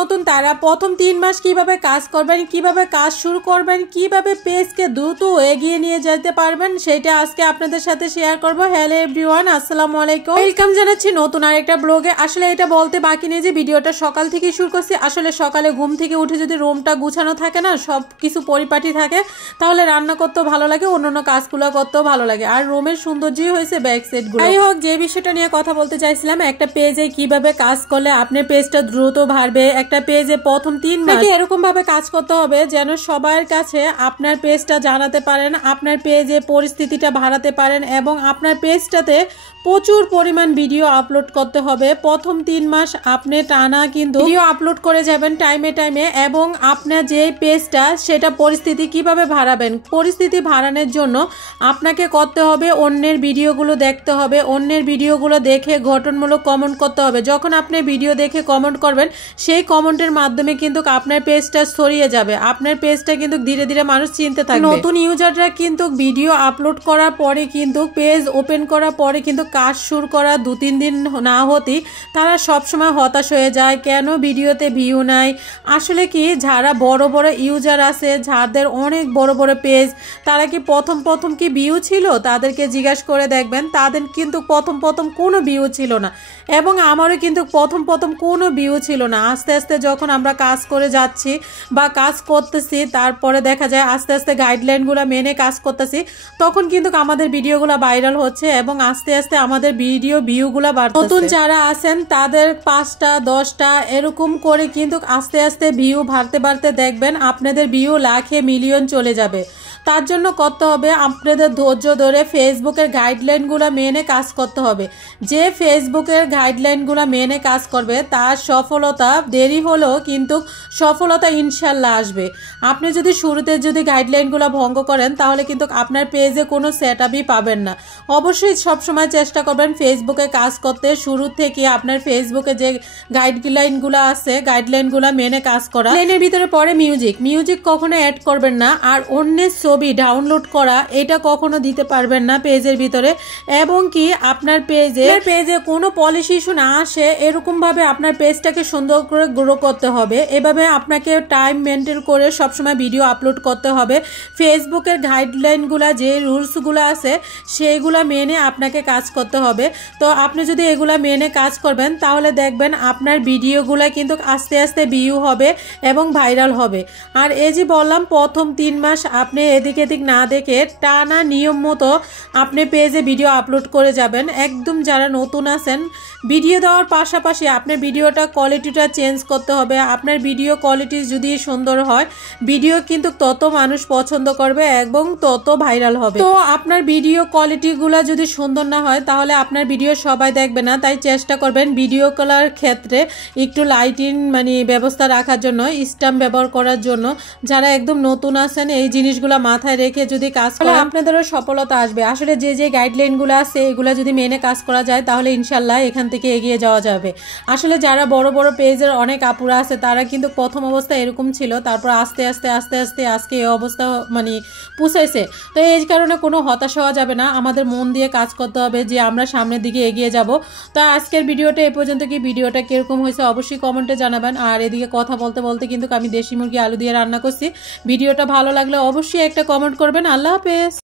নতুন তারা প্রথম 3 মাস কিভাবে কাজ করবেন, কিভাবে কাজ শুরু করবেন, কিভাবে পেজকে দ্রুত এগিয়ে নিয়ে যেতে পারবেন সেটা আজকে আপনাদের সাথে শেয়ার করব। হ্যালো এভরিওয়ান, আসসালামু আলাইকুম, ওয়েলকাম জানাচ্ছি নতুন আরেকটা ব্লগে। আসলে এটা বলতে বাকি নেই যে ভিডিওটা সকাল থেকে শুরু করছি। আসলে সকালে ঘুম থেকে উঠে যদি রুমটা গুছানো থাকে না, সব কিছু পরিপাটি থাকে, তাহলে রান্না করতেও ভালো লাগে, অন্যান্য কাজগুলো করতেও ভালো লাগে। আর রুমের সৌন্দর্যই হয়েছে ব্যাক সাইডগুলো। যাই হোক, যে বিষয়টা নিয়ে কথা বলতে চাইছিলাম, একটা পেজে কিভাবে কাজ করলে আপনার পেজটা দ্রুত বাড়বে, একটা পেজে প্রথম 3 মাস এরকম ভাবে কাজ করতে হবে যেন সবার কাছে আপনার পেজটা জানাতে পারেন, আপনার পেজে পরিস্থিতিটা বাড়াতে পারেন এবং আপনার পেজটাতে প্রচুর পরিমাণ ভিডিও আপলোড করতে হবে। প্রথম 3 মাস আপনি টানা কিন্তু ভিডিও আপলোড করে যাবেন টাইমে টাইমে, এবং আপনার যে পেজটা সেটা পরিস্থিতি কিভাবে বাড়াবেন, পরিস্থিতি বাড়ানোর জন্য আপনাকে করতে হবে অন্যের ভিডিওগুলো দেখতে হবে, অন্যের ভিডিওগুলো দেখে গঠনমূলক কমেন্ট করতে হবে। যখন আপনি ভিডিও দেখে কমেন্ট করবেন, সেই কমেন্টের মাধ্যমে কিন্তু আপনার পেজটা ছড়িয়ে যাবে, আপনার পেজটা কিন্তু ধীরে ধীরে মানুষ চিনতে থাকবে। নতুন ইউজাররা কিন্তু ভিডিও আপলোড করার পরে কিন্তু পেজ ওপেন করার পরে কিন্তু কাজ শুরু করা 2-3 দিন না হতেই তারা সবসময় হতাশ হয়ে যায়, কেন ভিডিওতে ভিউ নাই। আসলে কি, যারা বড় বড় ইউজার আছে, যাদের অনেক বড় বড় পেজ, তারা কি প্রথম কি ভিউ ছিল? তাদেরকে জিজ্ঞাসা করে দেখবেন, তাদের কিন্তু প্রথম কোনো ভিউ ছিল না, এবং আমারও কিন্তু প্রথম কোনো ভিউ ছিল না। আস্তে আস্তে যখন আমরা কাজ করে যাচ্ছি বা কাজ করতেছি, তারপরে দেখা যায় আস্তে আস্তে গাইডলাইনগুলো মেনে কাজ করতেছি, তখন কিন্তু আমাদের ভিডিওগুলো ভাইরাল হচ্ছে এবং আস্তে আস্তে আমাদের ভিডিও ভিউগুলো বাড়ছে। নতুন যারা আছেন তাদের 5টা 10টা এরকম করে কিন্তু আস্তে আস্তে ভিউ বাড়তে দেখবেন আপনাদের ভিউ লাখে মিলিয়ন চলে যাবে। তার জন্য করতে হবে আপনাদের ধৈর্য ধরে ফেসবুকের গাইডলাইনগুলো মেনে কাজ করতে হবে। যে ফেসবুকের গাইডলাইনগুলো মেনে কাজ করবে তার সফলতা দেরি হলেও কিন্তু সফলতা ইনশাল্লাহ আসবে। আপনি যদি শুরুতে যদি গাইডলাইনগুলো ভঙ্গ করেন, তাহলে কিন্তু আপনার পেজে কোনো সেটআপই পাবেন না। অবশ্যই সবসময় চেষ্টা করবেন ফেসবুকে কাজ করতে, শুরু থেকে আপনার ফেসবুকে যে গাইডলাইনগুলো আছে গাইডলাইনগুলো মেনে কাজ করা। লাইনের ভিতরে পরে মিউজিক কখনো অ্যাড করবেন না, আর অন্যের ছবি ডাউনলোড করা এটা কখনো দিতে পারবেন না পেজের ভিতরে। এবং কি আপনার পেজে কোনো পলিসি ইস্যু না আসে, এরকম ভাবে আপনার পেজটাকে সুন্দর করে গ্রো করতে হবে। এভাবে আপনাকে টাইম মেনটেন করে সবসময় ভিডিও আপলোড করতে হবে। ফেসবুকের গাইডলাইনগুলো যে রুলসগুলো আছে সেইগুলা মেনে আপনাকে কাজ করতে হবে। তো আপনি যদি এগুলা মেনে কাজ করবেন, তাহলে দেখবেন আপনার ভিডিওগুলো কিন্তু আস্তে আস্তে ভিউ হবে এবং ভাইরাল হবে। আর এই যে বললাম, প্রথম 3 মাস আপনি এদিক না দেখে টানা নিয়ম মতো আপনি পেজে ভিডিও আপলোড করে যাবেন। একদম যারা নতুন আছেন, ভিডিও দেওয়ার পাশাপাশি আপনার ভিডিওটা কোয়ালিটিটা চেঞ্জ করতে হবে। আপনার ভিডিও কোয়ালিটি যদি সুন্দর হয়, ভিডিও কিন্তু তত মানুষ পছন্দ করবে এবং তত ভাইরাল হবে। তো আপনার ভিডিও কোয়ালিটিগুলো যদি সুন্দর না হয়, তাহলে আপনার ভিডিও সবাই দেখবে না। তাই চেষ্টা করবেন ভিডিও করার ক্ষেত্রে একটু লাইটিং ব্যবস্থা রাখার জন্য, স্ট্যাম্প ব্যবহার করার জন্য। যারা একদম নতুন আছেন, এই জিনিসগুলো মাথায় রেখে যদি কাজ করেন, আপনাদেরও সফলতা আসবে। আসলে যে গাইডলাইনগুলো আছে এগুলো যদি মেনে কাজ করা যায়, তাহলে ইনশাল্লাহ এখান থেকে এগিয়ে যাওয়া যাবে। আসলে যারা বড় বড় পেজের অনেক আপুরা আছে, তারা কিন্তু প্রথম অবস্থা এরকম ছিল, তারপর আস্তে আস্তে আজকে এই অবস্থা পুষাইছে। তো এই কারণে কোনো হতাশ হওয়া যাবে না, আমাদের মন দিয়ে কাজ করতে হবে যে আমরা সামনের দিকে এগিয়ে যাব। তো আজকের ভিডিওটা এ পর্যন্ত। কি ভিডিওটা কিরকম হয়েছে অবশ্যই কমেন্টে জানাবেন। আর এদিকে কথা বলতে কিন্তু আমি দেশি মুরগি আলু দিয়ে রান্না করছি। ভিডিওটা ভালো লাগলে অবশ্যই একটা কমেন্ট করবেন। আল্লাহ হাফেজ।